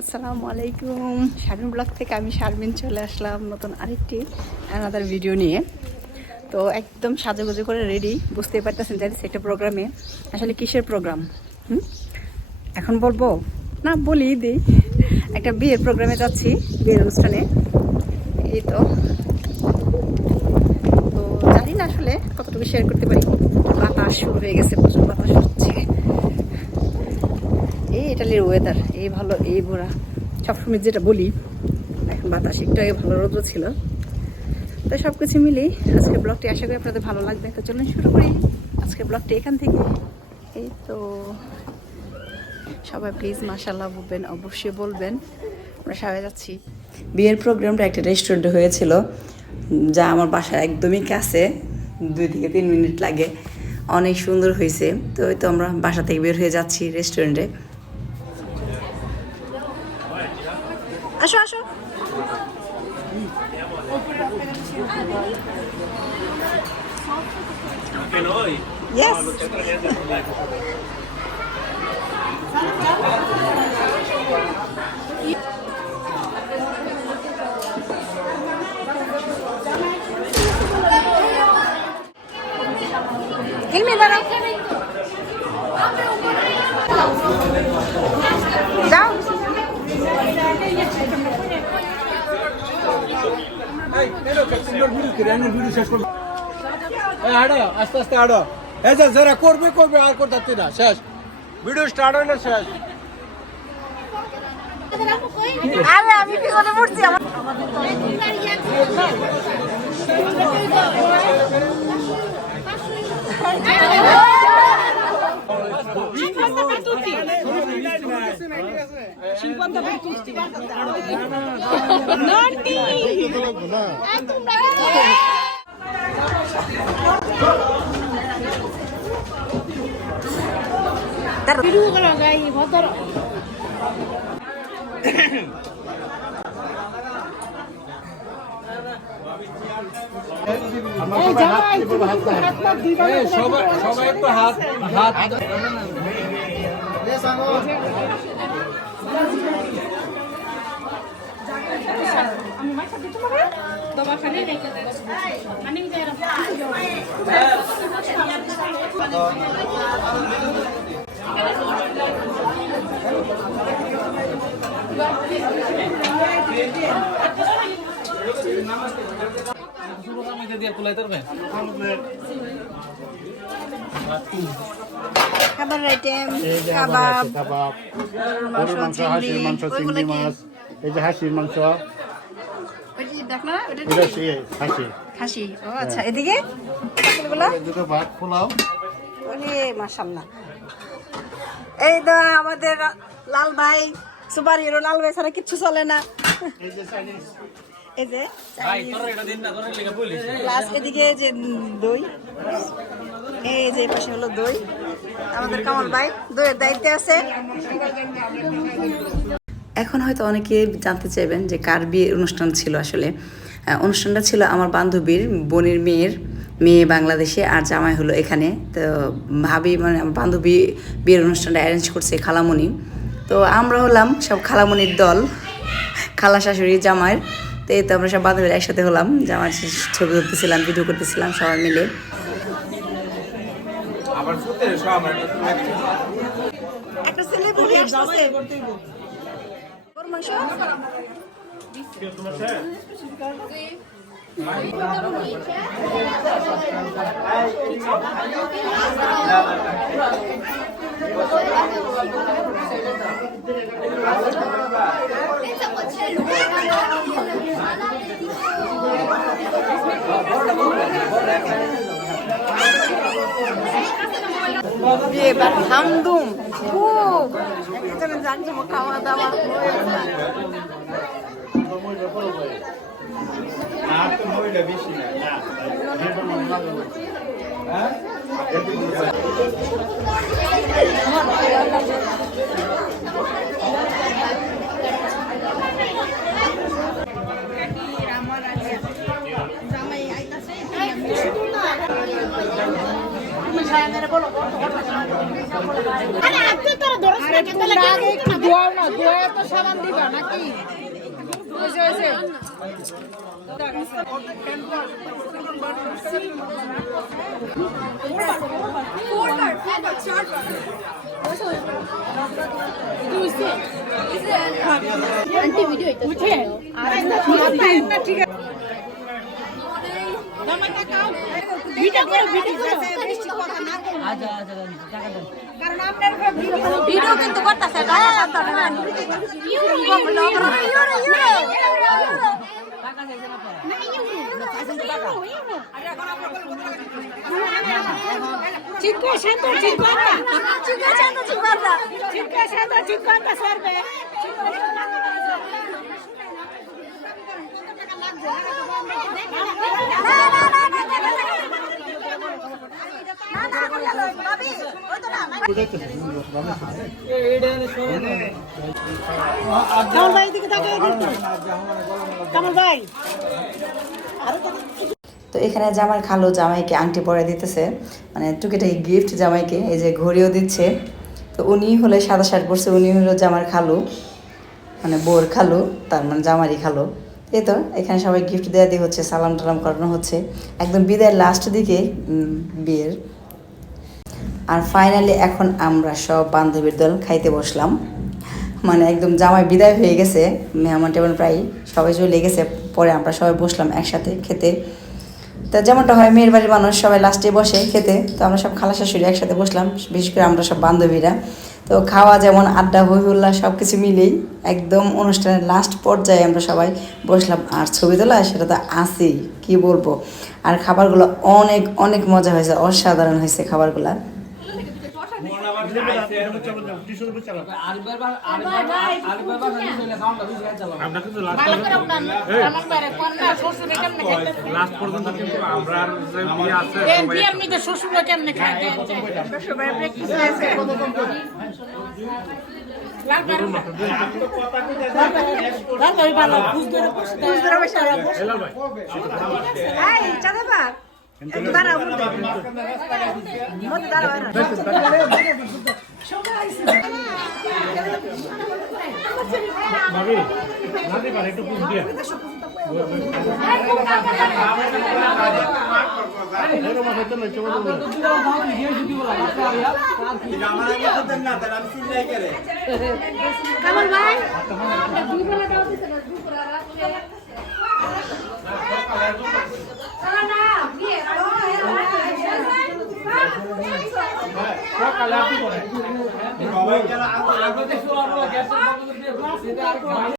আসসালামু আলাইকুম। শারমিন ব্লগ থেকে আমি শারমিন চলে আসলাম নতুন আরেকটি আনাদার ভিডিও নিয়ে। তো একদম সাজুগুজু করে রেডি বুঝতেই পারতেছেন যাচ্ছি একটা প্রোগ্রামে আসলে কিসের প্রোগ্রাম হুম? এখন বলব? না, বলি, দিই। একটা বিয়ের প্রোগ্রামে যাচ্ছি, বিয়ের অনুষ্ঠানে। এই তো। তো জানি না আসলে কতটুকু শেয়ার করতে পারি। বাতাস শুরু হয়ে গেছে, প্রচুর বাতাস। ইটালির ওয়েদার এই ভালো, এই ভোরা। সবসময় যেটা বলি, এখন বাতাস একটু আগে ভালো রোদ্র ছিল। তো সব কিছু মিলেই আজকে ব্লগটি আশা করি আপনাদের ভালো লাগবে। তো চলুন শুরু করি আজকের ব্লগটি এখান থেকে। এই তো, সবাই প্লিজ মাশাল্লাহ বলবেন, অবশ্যই বলবেন। আমরা সবাই যাচ্ছি। বিয়ের প্রোগ্রামটা একটা রেস্টুরেন্টে হয়েছিল, যা আমার বাসার একদমই কাছে, দুই থেকে তিন মিনিট লাগে। অনেক সুন্দর হয়েছে। তো ওই তো আমরা বাসা থেকে বের হয়ে যাচ্ছি রেস্টুরেন্টে আসো আসো Yes. সুন্দর ভিডিও শেষ করব। এই, হাঁটো, আস্তে আস্তে হাঁটো। এই যে যারা করবে করবে আর করতে না শেষ ভিডিও স্টার্ট হয় না শেষ আরে আমি কি করে পড়ছি আমার এই, সবাই সবাই একটু হাত হাত খাবার আইটেম কাবাব মাংস, গরুর মাংস হাঁসির চিংড়ি, মাংস চিংড়ি মাছ এই যে হাঁসির মাংস। ওই যে ওটা এটা কি? সে হাঁসি খাসি। ও আচ্ছা এদিকে? কাকুরগুলো দুটো ভাত পোলাও। ওরে মাশাল্লাহ। এই তো আমাদের লাল ভাই সুপার হিরো লাল ভাই ছাড়া কিচ্ছু চলে না। এই যে প্লাস এদিকে যে দই। এই যে এই পাশে হলো দই। আমাদের কামাল ভাই দইয়ের দায়িত্বে আছে। এখন হয়তো অনেকে জানতে চাইবেন যে কার বিয়ের অনুষ্ঠান ছিল আসলে। অনুষ্ঠানটা ছিল আমার বান্ধবীর বোনের মেয়ের মেয়ে বাংলাদেশে আর জামাই হলো এখানে। তো ভাবি মানে আমার বান্ধবী বিয়ের অনুষ্ঠানটা অ্যারেঞ্জ করছে খালামণি তো আমরা হলাম সব খালামণির দল খালা শাশুড়ি জামাইয়ের। তো এই তো আমরা সব বান্ধবীরা একসাথে হলাম জামার ছবি তুলতেছিলাম ভিডিও করতেছিলাম সবাই মিলে। আবার সুতে সব একটা সেলিব্রিটি আসছে গরুর মাংস বিয়ে বার হামদুম খুব এখানে জানছি খাওয়া দাওয়া আর আন্টি ভিডিও ঠিক আছে। ভিডিও করো ভিডিও করো ভিডিও কিন্তু করতেছে চিক্কু শান্ত চিক্কু চিক্কু শান্ত চিক্কু আন্তা সরবে তো এখানে জামাই খালো, জামাইকে আংটি পরে দিতেছে। মানে টুকিটাকি গিফট জামাইকে, এই যে ঘড়িও দিচ্ছে। তো উনি হলে সাদা শার্ট পরছে, উনি হলো জামার খালু। মানে বোর খালু, তার মানে জামারই খালু। এই তো, এখানে সবাই গিফট দেওয়া দিয়ে হচ্ছে, সালাম টালাম করানো হচ্ছে। একদম বিদায়ের লাস্ট দিকে বিয়ের। আর ফাইনালি এখন আমরা সব বান্ধবীর দল খাইতে বসলাম। মানে একদম জামাই বিদায় হয়ে গেছে, মেহমান টেমন প্রায় সবাই চলে গেছে, পরে আমরা সবাই বসলাম একসাথে খেতে। তা যেমনটা হয়, মেয়ের বাড়ির মানুষ সবাই লাস্টে বসে খেতে, তো আমরা সব খালা শাশুড়ি একসাথে বসলাম, বিশেষ করে আমরা সব বান্ধবীরা। তো খাওয়া যেমন আড্ডা হই হুল্লা সব কিছু মিলেই একদম অনুষ্ঠানের লাস্ট পর্যায়ে আমরা সবাই বসলাম। আর ছবি তোলা, সেটা তো আছেই, কি বলব? আর খাবারগুলো অনেক অনেক মজা হয়েছে, অসাধারণ হয়েছে খাবারগুলো কামাল ভাই কন্যা শ্বশুর কেমনে খাইতে লাস্ট পর্যন্ত কিন্তু আমরা আর যে বিয়ে আছে দেন বিয়ের মধ্যে শ্বশুর কেমনে খাইতে ভালো বুঝতে ভাবি নাতে পারে একটু পুষ দিয়া কামাল ভাই সকালে আপনি বলেন